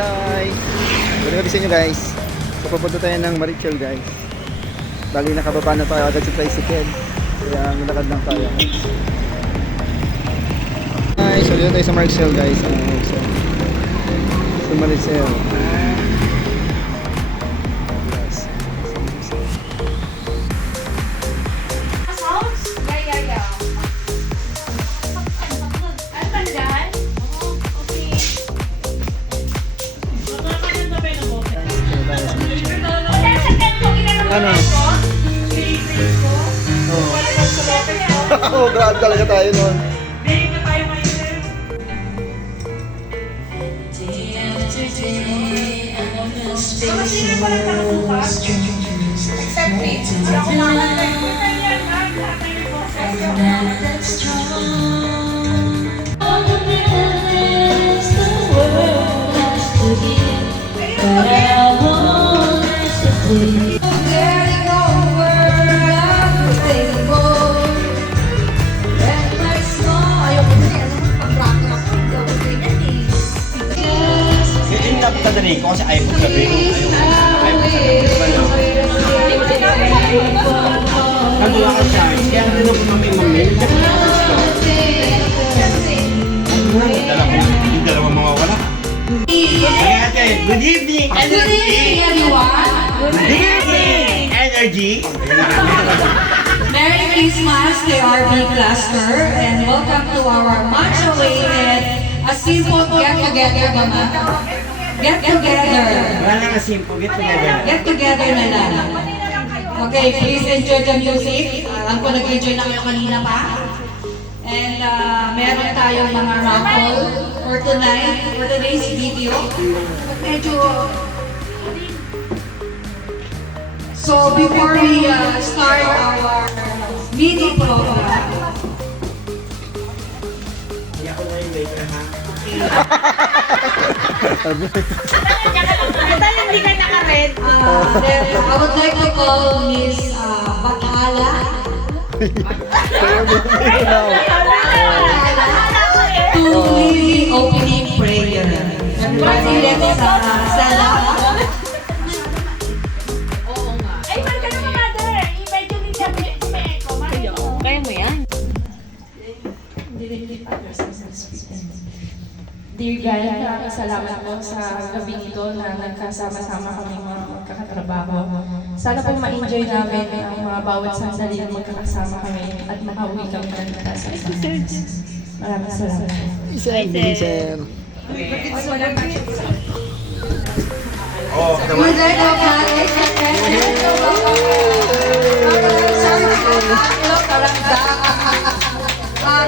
Hi! Good morning sa inyo guys. So pupunta tayo ng Marichel guys. Bali nakababa na tayo agad sa tricycle. Kaya nilakad lang tayo. Hi! So dito tayo sa Marichel guys. Sa Marichel. Ano? Oo, grabe talaga tayo nun. Ko kasi ayaw ko sabihin. Ayaw ko sabihin. Nagawa ka siya. Kaya natin ako mamimamil. Yung dalawang mga wala. Good evening. Good evening, everyone. Good evening. Energy. Merry Christmas to RB Cluster and welcome to our much awaited a simple get-together, Mama. Get together. Wala nga simple. Get together. Get together na lang. Okay, please enjoy the music. Alam ko nag-enjoy na kayo kanina pa. And meron tayong mga raffle for tonight, for today's video. Medyo... So before we start our video program, Ako na yung later ha. Hindi ka naka-red. then I would like to call Miss Bakala to lead the opening prayer. Everybody, let's stand up. Ay, parang ka naman, mother. I-medyo din siya may echo. Kaya mo yan? Dear God, maraming salamat po sa gabi nito na nagkasama-sama kami mga magkakatrabaho. Sana po ma-enjoy namin ang mga bawat sandali na magkakasama kami at makauwi kami ng ligtas sa Panginoon. Maraming salamat. Sir. Oh, Would like to acknowledge the president of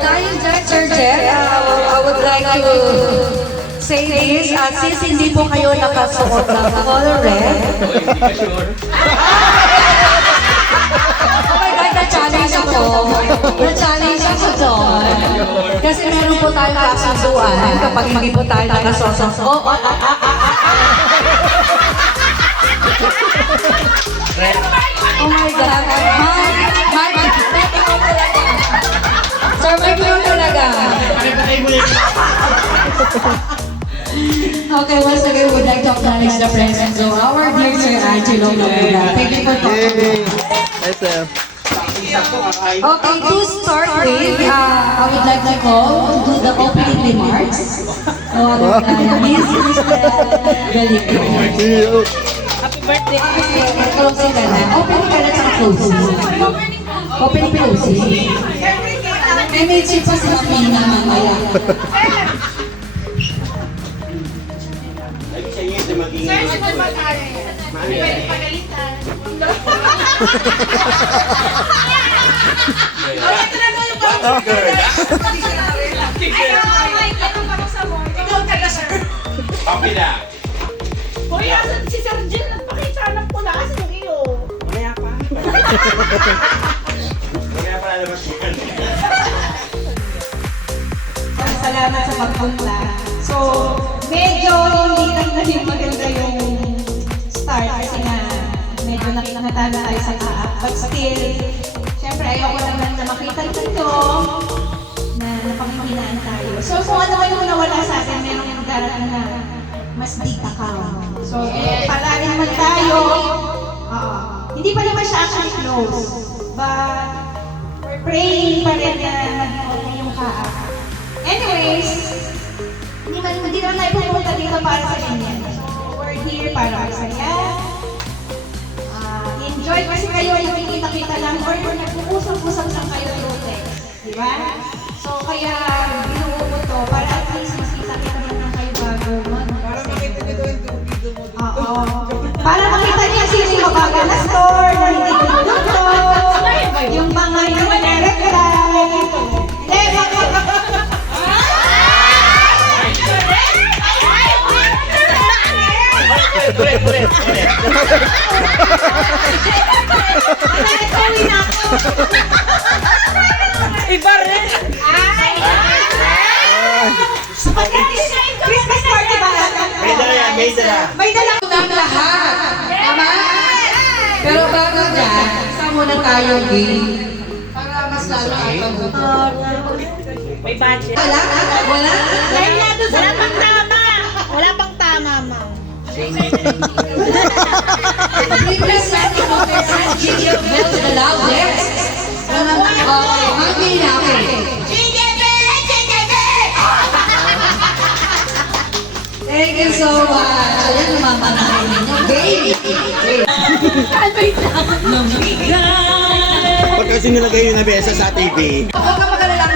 dahil dyan, Sir Jeff, I would like to say this. Since hindi po kayo nakasuot ng color red, oh my God, na-challenge ako. Na-challenge ako doon. Kasi meron po tayong kasusuan kapag hindi po tayo nakasuot. Oh my God. Sir, may gano'n talaga. Okay, once again, we would like to acknowledge the presence of our dear Sir Angelo Laguna. Thank you for talking. Hi, sir. Okay, to start with, I would like to call to do the opening remarks. Miss Galico. Happy birthday. Closing ka na. Opening ka na sa closing. Opening closing. May chip pa sila pina mamaya. Lagi sa inyo ito mag-ingay. Sir, si Magkari. Pwede pagalitan. Ito na mo yung Wow, girl. Ay, may ganun pa ko sa mo. Ikaw talaga, sir. Papi na. Hoy, asan si Sir Jill? Nagpakita ng pula kasi yung iyo. Mamaya pa. Mamaya pa lalabas yan. Salamat sa pagpunta. So, medyo hindi lang naging maganda yung start kasi nga medyo nakikita na tayo sa taas. But still, syempre ayoko naman na makita nito na napanghihinaan tayo. So, kung ano man yung nawala sa atin, merong darating na mas di account. So, palarin man tayo. Hindi pa naman siya actually close. But, we're praying pa rin na mag-okay yung kaap. Anyways, hindi naman tayo pumunta dito para sa ganyan. So, we're here para masaya. Enjoy kasi kayo yung nakikita-kita lang or nag-uusap-usap lang kayo through text. Diba? So, kaya binuo ko to para at least makita-kita naman kayo bago para makita nyo yung video mo. Oo. Para makita niyo sino yung mabagal na store na hindi pinuto. Yung mga yung nare-reply. Ulit. Iba rin. Christmas party ba? May dala yan, may dala. May dala. Ang lahat. Tama? Pero bago dyan, isa muna tayo game. Para mas lalo ang May budget. Wala? Wala? Wala pang tama. Wala pang tama, ma'am. Represent the represent Gigi Bell to the loudest. Okay, mag-game natin. Thank you so much. Ayan, namamanahin ninyo. Game! Pag kasi nilagay yung nabesa sa TV. Huwag ka magalala.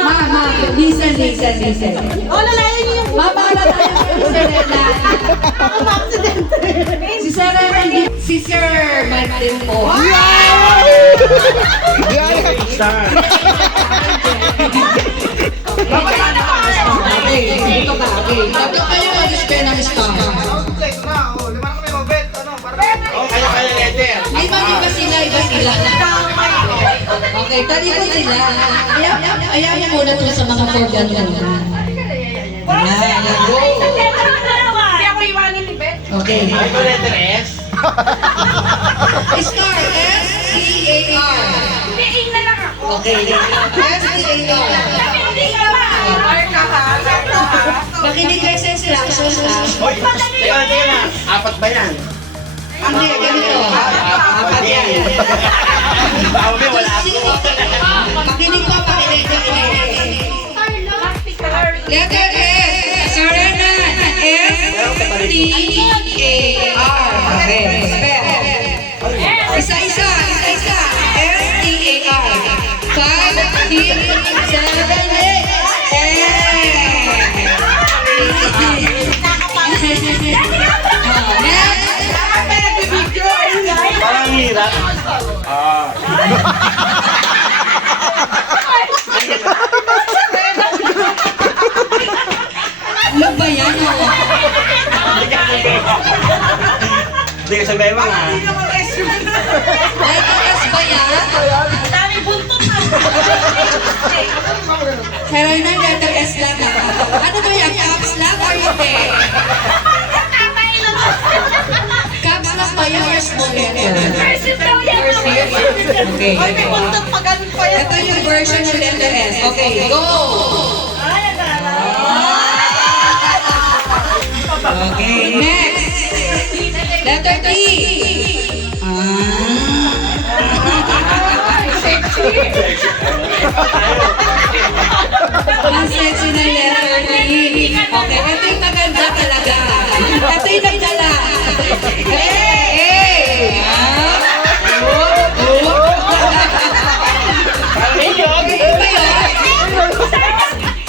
Mama, listen. Oh, lalayan niyo yung Mapakala tayo si Serena. Si Serena, si Sir Mike din po. Okay, ito ba? Okay. Dapat kayo mag-spend ng star. Kaya letter. Iba sila. Okay, talikod sila. Ayaw niya muna ito sa mga forgan muna. Ayan, go. Hindi ako iwanin ni Beth. Okay. Ay ko letter S. Star, S-C-A-R. Hindi na lang ako. Okay, S-C-A-R. Hindi ka ba? Makinig kayo sa instructions ha. Hoy, teka na. Apat ba yan? Hindi, ganito. Apat yan. Bawi, wala ako. Makinig pa, makinig. Letter S. Serena. S-T-A-R. Okay, spell. Isa-isa. S-T-A-R. 5, 6, 7, 8. Parang hirap. Ano ba yan? Hindi ka sabihin mo nga. Letter S ba yan? Dami buntot na. Serena, letter S lang ha. Ano ba yan? Caps lang or hindi? Tama yun. Caps lang ba yan or small letter? Versus daw yan. Okay. Ay, may buntot pa ganun pa yan. Ito yung version ng letter S. Okay, go! Okay, next! Letter T! Ang sexy ng letter T. Okay, ito yung maganda talaga. Ito yung nagdala. Hey! Ito ba yun?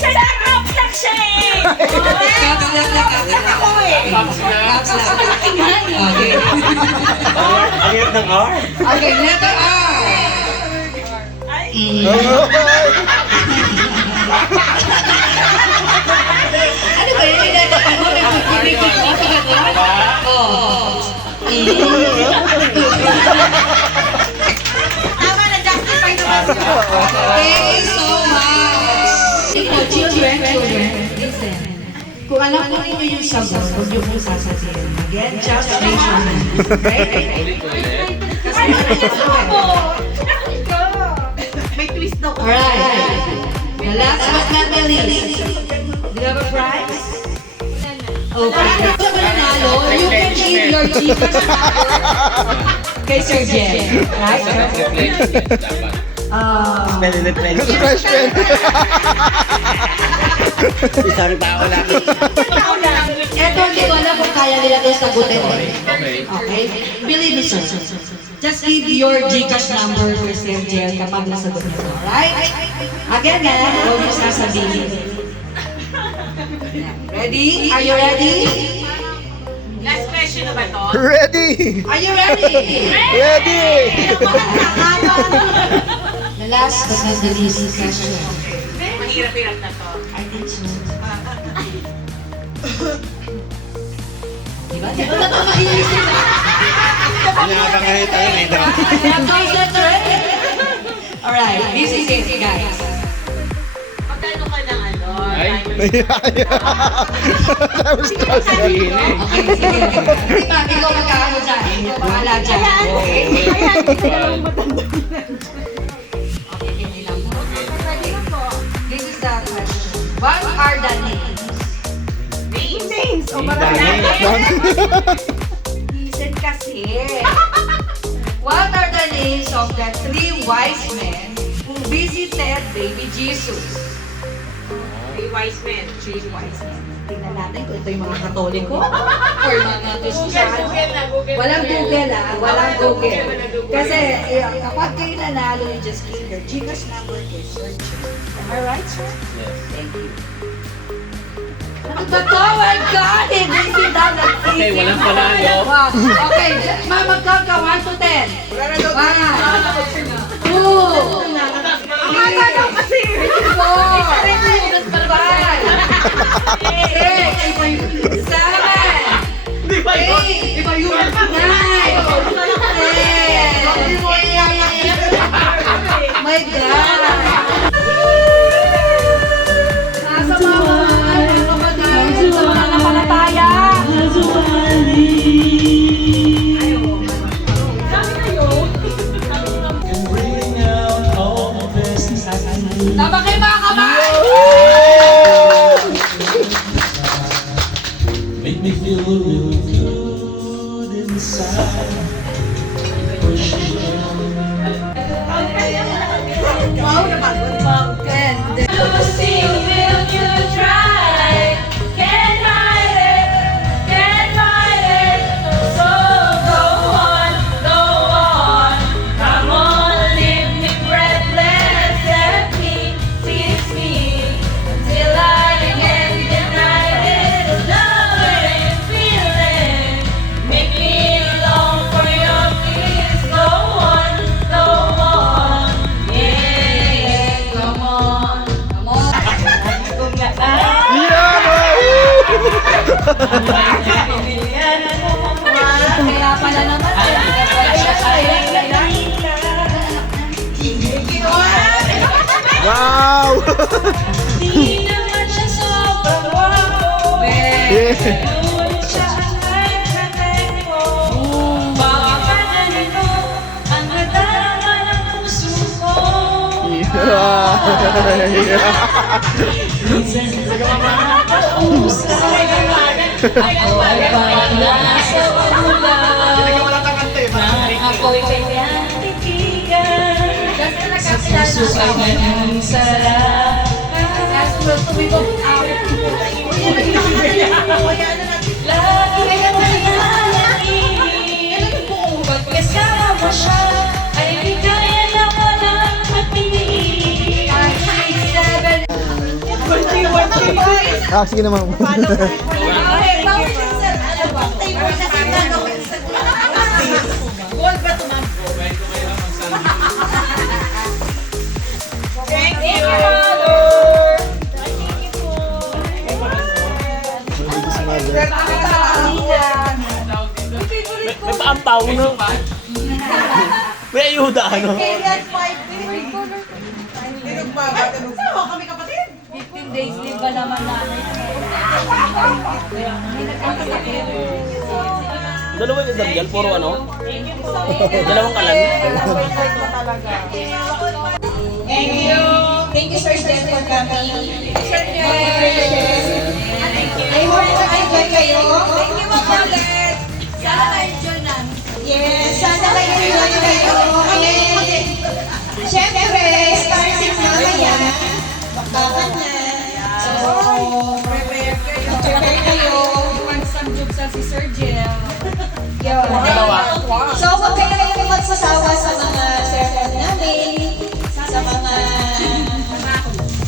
Sa caps lock siya eh. Caps lock na Ako eh. Caps lock. Okay. Ang hirap ng R. Okay, letter R. Ano ba yun? Ano ba Tama na, justify naman. Thank you so much. Children, listen. Kung alam mo ninyo yung sagot, huwag niyo po sasabihin. Again, just raise your hand. Okay? Kasi May twist daw. alright. The last but not the least. Do you have a prize? Okay. Kung ako nanalo, you can give your Gcash number kay Sir Jen. Right? Fresh friend. Isang tao lang. Eto, hindi ko alam kung kaya nila ito sagutin. Okay? Believe me, sir. Just give your Gcash number to Sir Jen kapag nasagot nito. Alright? Again, huwag mo sasabihin. Ready? Are you ready? Last question na ba to? Ready! Are you ready? Ready! The last but not the least question. Mahirap-hirap na to. I think so. Diba? Diba na ito mahilig sila? Pinabang ngayon tayo Alright, this is it, guys. Magkano ka ng ano? Tapos tapos sabihin eh. Okay, sige. Hindi pa, ikaw magkakaano dyan. Ikaw bahala dyan. Okay? Okay, hindi lang po. This is the question. What are the names? Names! O marami. Listen kasi. What are the names of the 3 wise men who visited baby Jesus? 3 wise men. 3 wise men. Tingnan natin kung ito yung mga Katoliko or mga Kristiyano. Google. Walang Google walang Google. Kasi kapag kayo nanalo, you just give your Gcash number to search. Am I right, sir? Yes. Thank you. Ano ba to? Oh my God! Hindi sila nag-isip. Okay, walang panalo. Wow. Okay, magkaka 1 to 10. 1, 2, 3, 4, 5, 6, 7, 8, 9, 10. My God! Nasa mga kapatid, sa mga napalataya. Tama kayo mga kamay! Make me feel real good inside. Wow, napagod mo. And kaya pala naman. Wow! Ako'y kanyang titigan sa puso ay ganang sarap. Lagi kang nananalig. Pagkasama siya ay di kaya na walang matingin. Sige naman. May paampaw no? May ayuda ano? 15 days din ba naman namin? Dalawang isang puro ano? Dalawang kalan? Thank you. Thank you, Sir Jen, for coming. Thank you. I hope nag-enjoy kayo. Thank you, Ma'am Paulette. Sana na-enjoy namin. Yes, sana nag-enjoy kayo. And, syempre, starting mamaya, bakbakan na. So, Prepare kayo. prepare kayo. Magsamjugsan si Sir Jill. Yun. So, huwag kayo kayong magsasawa sa mga sermon namin, sa mga...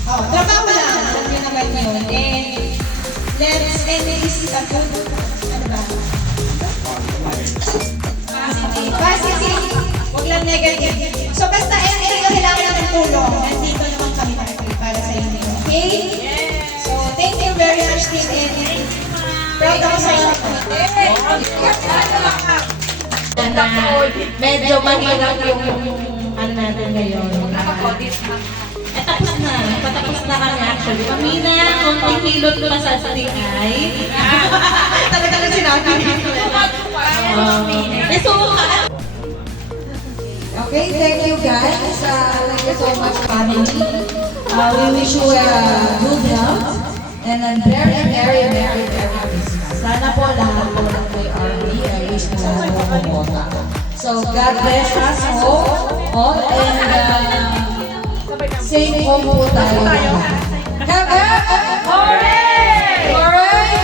Oh, trabaho lang. Alam niyo naman yun. And, let's end this a good... Ano ba? Positive. Huwag lang negative. So, basta anything na kailangan namin tulong, nandito naman kami para sa inyo. Okay? So, thank you very much, Team Ed. Proud ako sa inyo. Medyo mahirap yung ano natin ngayon. Tapos na. Patapos na kami actually. Pamina, konting hilot pa sa ay. Talaga na sinabi. Okay, thank you guys. Thank you so much, family. We wish you good health and a very, very, very, very Christmas. Sana po lahat po ng kay RB, I wish mo lahat po kumota. So, God bless us all and same home po tayo. Hooray! Hooray!